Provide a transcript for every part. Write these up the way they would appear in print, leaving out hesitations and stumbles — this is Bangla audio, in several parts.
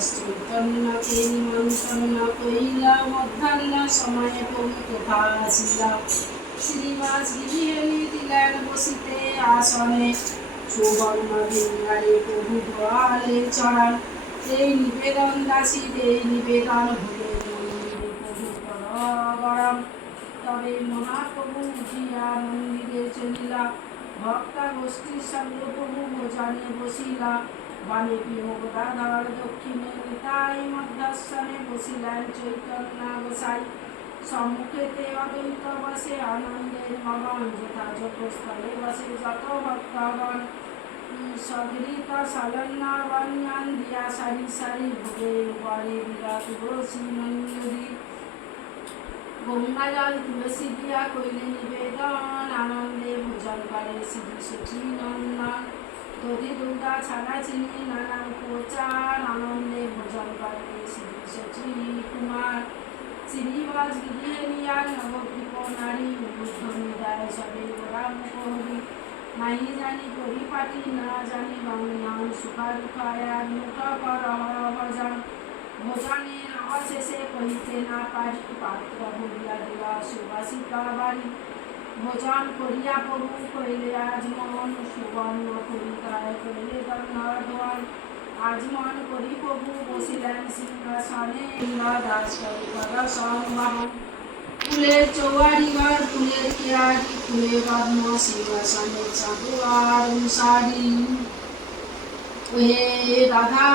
চৈতন্যকে নিমন্ত্রণ কইলা মধ্যাহ্ন সময়ে প্রভু কোথা আসিলা শ্রীনিবাস গিরিহেলি দিলেন বসিতে আসনে সুবর্ণ ভিঙ্গারে প্রভু গোয়ালে চড়ান এই নিবেদন দাসীর এই নিবেদন ভুলে মন্দিরে প্রভু গরম তবে মহাপ্রভু উঠিয়া মন্দিরে চলিলা ভক্তা গোষ্ঠীর সঙ্গে প্রভু ভোজনে বসিলা বাণী গদাধর দক্ষিণে নিতাই মধ্যাসনে বসিলেন চৈতন্য গোসাই সম্মুখেতে অদ্বৈত বসে আনন্দের মগন যথাযথ স্থলে বসে যত ভক্তগণ সগৃত সালন্না বন্যান দিয়া সারি সারি ভোগের উপরে বিরাট তুলসী মঞ্জুরি গঙ্গা জল তুলসী দিয়া কইলে নিবেদন আনন্দে ভোজন করে শ্রী সচী নন্দন দধি দুর্গা ছাড়া চিনি নানা প্রচার আনন্দে ভোজন করে শ্রী সচী কুমার শ্রীনিবাস গিরিহেলিয়া নবদ্বীপ নারী বুদ্ধ নিদায় সবে গোড়া মুখহরি নাই জানি পরিপাটি না জানি বাংলান সুখায় মুখ কর ভজন ভোজনের অবশেষে কহিতে না পারি পাত্র ভরিয়া দেওয়া সুবাসিকা বাড়ি ভোজন করিয়া প্রভু কইলে আজ মন সুবর্ণ করিতায় কইলে দণ্ডধন আজ মন করি প্রভু বসিলেন সিংহাসনে দাস করি সংবাহন ফুলের চৌয়ারি ঘর ফুলের কেয়ারি ফুলে পদ্ম সিংহাসনে চাঁদুয়ার অনুসারী হে রাধা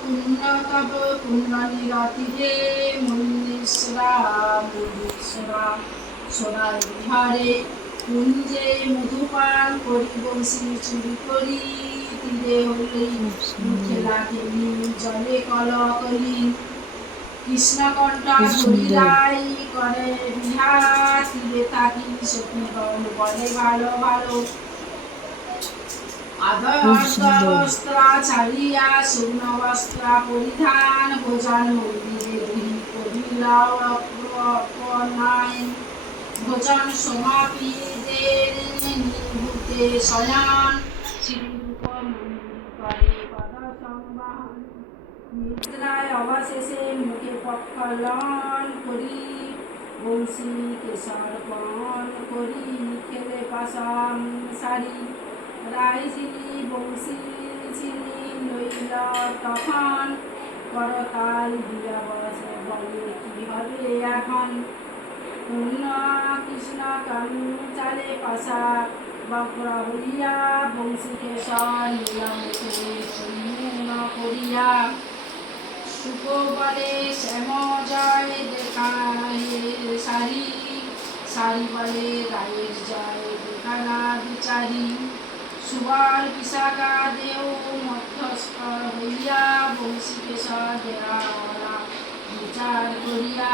কুণ্ড তব কুণ্ডলী রাতিরে মুনীশ্বরা মুনীশ্বরা সোনার বিহারে কুঞ্জে মধুপান করি বংশী চুরি করি তীরে হলেই মুখে লাগেনি জলে কলকলি কৃষ্ণকণ্ঠা ধরিলাই করে বিহার তীরে থাকি সখীগণ বলে ভালো ভালো বস্ত্র ছাড়িয়া শূন্য বস্ত্র পরিধান ভোজন মন্দিরে করিলাও অপনায় ভোজন সমাপিদের নিভূতে শয়ন শ্রীরূপ মন্দির করে পদ সংবাহন নিদ্রায় অবশেষে মুখে পক্ষলন করি বংশী কেশরপণ করি খেলে পাশাম সারি রায় চিনি বংশী চিনি লইল তখন করতাল দিয়া বসে বলে কি হবে এখন পূর্ণ কৃষ্ণ কানু চালে পাশা বক্রা হইয়া বংশীকে নীলমুখে সম্মুখ করিয়া সুখ বলে শ্যাম জয় দেখায় সারি সারি বলে রায়ের জয় দেখানা বিচারি সুবার বিশাখা দেও মধ্যস্থ হইয়া বংশীকে দেওয়া বিচার করিয়া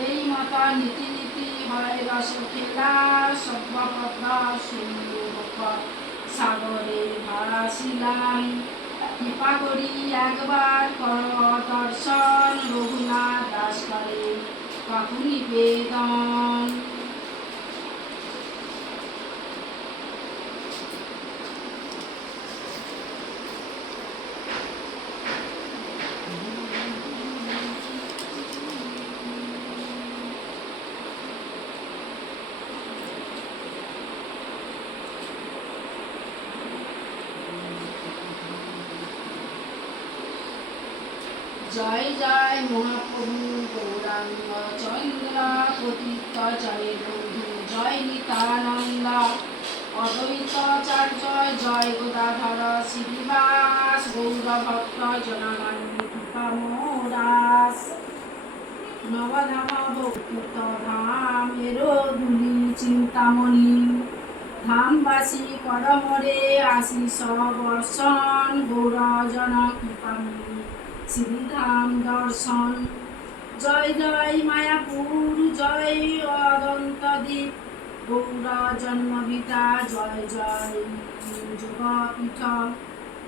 এই মত নীতি নীতি হয় রস খেলা সভ্যপদ সুন্দর সাগরে ভাসিলাম কৃপা করি একবার কর দর্শন রঘুনাথ দাস করে কাকু নিবেদন জয় জয় মহাপ্রভু গৌরাঙ্গ চন্দ্র পতিত জয় বন্ধু জয় নিতানন্দ অদ্বৈতাচার্য জয় গদাধর শ্রীনিবাস গৌরভক্ত জনমান্বিতামদাস নবধাম ভক্তিত ধামের ধুলি চিন্তামণি ধামবাসী করমরে আশিস বর্ষণ গৌরজন কৃপামণি শ্রীধাম দর্শন জয় জয় মায়াপুর জয় অদন্তদ্বীপ গৌরা জন্মবিতা জয় জয় যোগপীঠ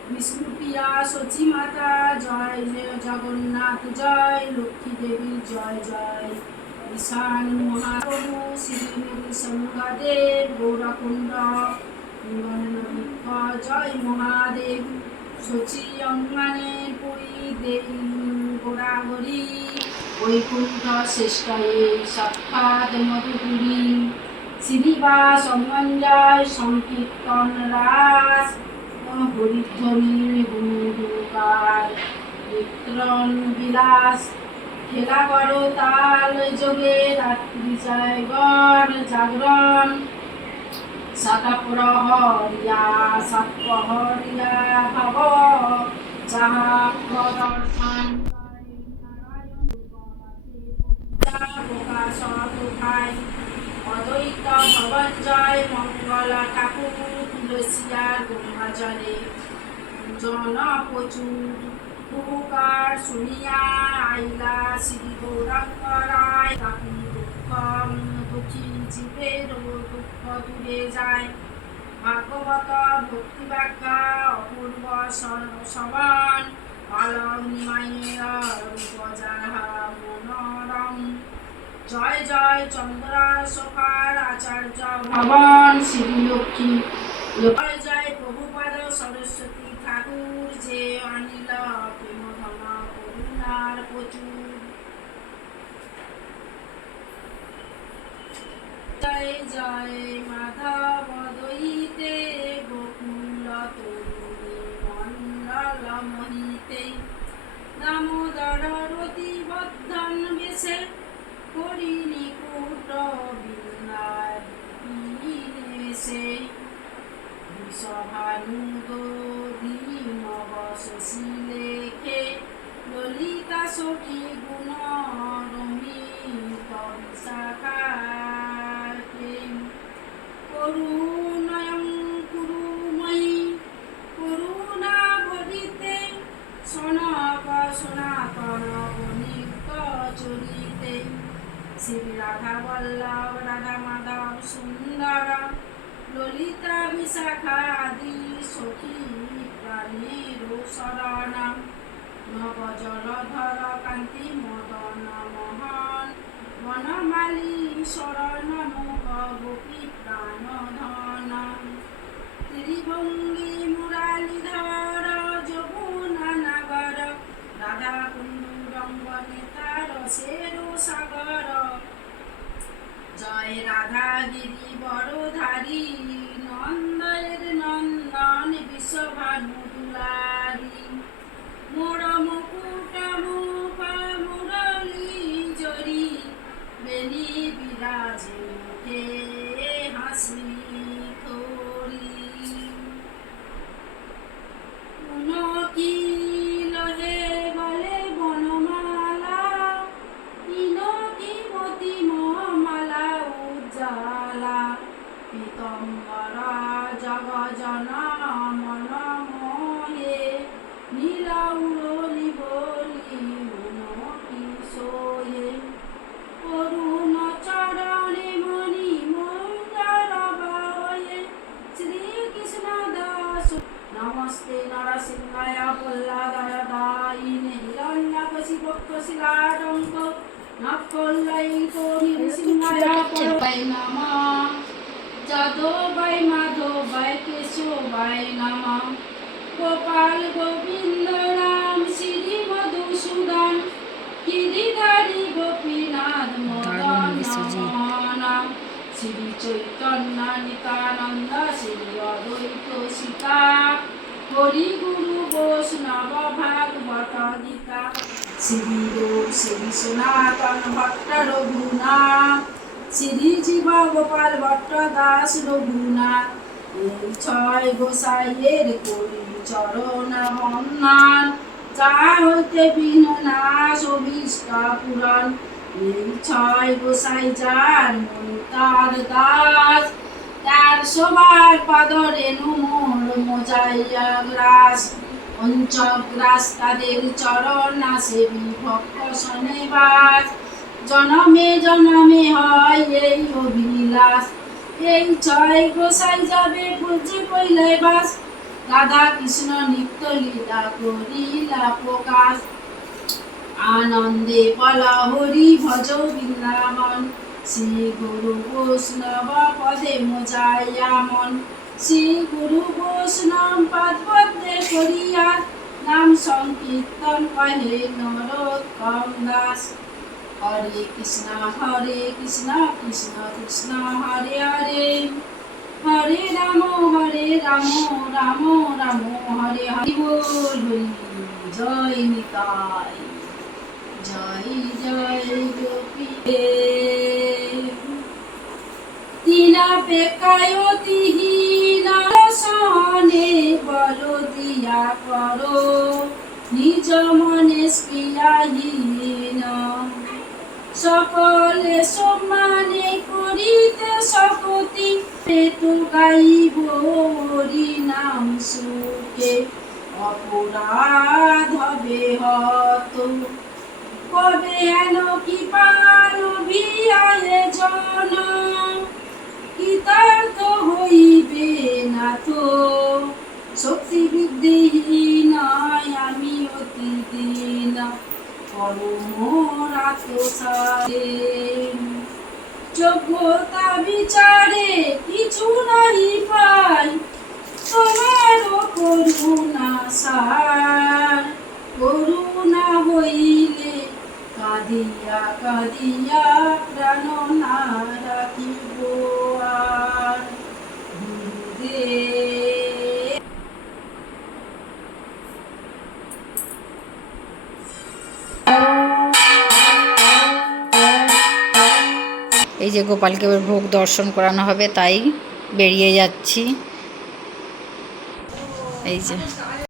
বিষ্ণুপ্রিয়া সচী মাতা জয় জগন্নাথ জয় লক্ষ্মী দেবী জয় জয় ঈশান মহাপ্রভু শ্রী নৃসিংহদেব গৌরকুণ্ড জয় মহাদেব সচী অঙ্গনে পুরী দেই গোড়াগড়ি বৈকুণ্ঠ শ্রেষ্ঠ এই সাক্ষাৎ মধুপুরী শ্রীনিবাস অমঞ্জয় সংকীর্তন রাস হরিধ্বনি গুরুকার বিক্রম বিলাস খেলা করো তাল যোগে রাত্রি জায়গর জাগরণ সাতপ্রহরিয়া সাতপ্রহরিয়া ভাব যাহা প্রদর্শন প্রকাশ কোথায় অদ্বৈত ভবঞ্জয় মঙ্গল ঠাকুর তুলসিয়ার গঙ্গাজলে জন প্রচুর হুকার শুনিয়া আইলা শ্রী গৌরাঙ্গ রায় তাপি দুঃখী জীবের দুঃখ দূরে যায় ভাগবত ভক্তিবাক্যা অপূর্ব সবান অলগ্নিমায়ের রূপজাহা মনোরম জয় জয় চন্দ্রা সখার আচার্য ভবন শ্রীলক্ষ্মী জয় জয় প্রভুপাদ সরস্বতী ঠাকুর যে অনিল প্রেমধন করুণার প্রচুর জয় জয় মাধব দইতে গোকুল তরুণী মণ্ডল মহিতে দামোদর রতি বদ্ধন বেশে করিনি কুট বিনাশে বিষভানুদীনবশী লেখে ললিতা সখী গুণ রমিত বিশাখাকে করুণয়ং কুরুময়ী করুণা বদিতে সনক সনাতন বণিক চরিতে শ্রী রাধা বল্লভ রাধা মাধব সুন্দর ললিতা বিশাখা আদি সখী প্রাণীর শরণ নব জলধর কান্তি মদন মোহন বনমালী শরণ মুখ গোপী প্রাণ ধন ত্রিভঙ্গী মুরালীধর যমুনা নাগর রাধা কুণ্ডু রঙ্গ নেতার সেরো সাগর জয় রাধা গিরি বড়ধারী নন্দের নন্দন বিশ্বভানু দুলারি মোর মুকুট মুখ মুরলী জরি বেনি বিরাজে মুখে হাসি থরি উনকি লহে গলে বনমালা ইনকি মতি মালা উজ্জালা পীতম্বর জগজন মন মোহে নীলাউলি বলি উনকি সোয়ে অরুণ চরণে মণি মঞ্জর বয়ে শ্রীকৃষ্ণ দাস নমস্তে নরসিংহায় প্রহ্লাদায় দায়িনে হিরণ্যকশিপক্ষশিলাটঙ্ক নকল্লয়িত নৃসিংহায় পরমায় নমঃ যাদবায় মাধবায় কেশবায় নমঃ গোপাল গোবিন্দ রাম শ্রী মধুসূদন গিরিধারী গোপীনাথ মদন মোহন শ্রী চৈতন্য নিত্যানন্দ শ্রী অদ্বৈত সীতা হরি গুরু বৈষ্ণব ভাগবত গীতা শ্রী সনাতন ভট্ট রঘুনাথ শ্রী জীব গোপাল ভট্ট দাস রঘুনাথ এই ছয় গোসাইয়ের করি চরণ বন্দন যা হইতে বিঘ্ন নাশ অভীষ্ট পূরণ এই ছয় গোসাই যার মন তার দাস তার সবার পাদরেণু মোর মোজাইয়া গ্রাস পঞ্চগ্রাস তাদের চরণ আসে বিভক্ত শনিবাস জনমে জনমে হয় এই অভিলাষ এই ছয় গোসাই যাবে বুঝে পইলে বাস রাধা কৃষ্ণ নিত্য লীলা করিলা প্রকাশ আনন্দে বলা হরি ভজ বৃন্দাবন শ্রী গুরু বৈষ্ণব পদে মোজাইয়া মন শ্রী গুরু বৈষ্ণব পদ পদ্মে করিয়া নাম সংকীর্তন কহে নরোত্তম দাস। হরে কৃষ্ণ কৃষ্ণ কৃষ্ণ হরে হরে, হরে রাম রাম রাম হরে হরে। বল হরি জয় নিতাই, জয় জয় গোপী। তিনাপেক্ষায় অতিহীন সহনে বল দিয়া করো, নিজ মনে স্পৃহাহীন। সকলে সম্মানে করিতে শপথি, পেটু গাইব হরি নাম সুখে, অপরাধ হবে হত। কবে হেন কৃপার ভিয়ায়ে জন, কৃতার্থ হইবে না তো। শক্তি বুদ্ধিহীন আমি অতি দীন, পরমরাতসারে। যোগ্যতা বিচারে কিছু নাহি পাই, তোমার করুণা সার। করুণা হইলে কাঁদিয়া কাঁদিয়া প্রাণ না রাখিব আর। গুরুদেব। এই যে গোপালকে এবার ভোগ দর্শন করানো হবে, তাই বেরিয়ে যাচ্ছি। এই যে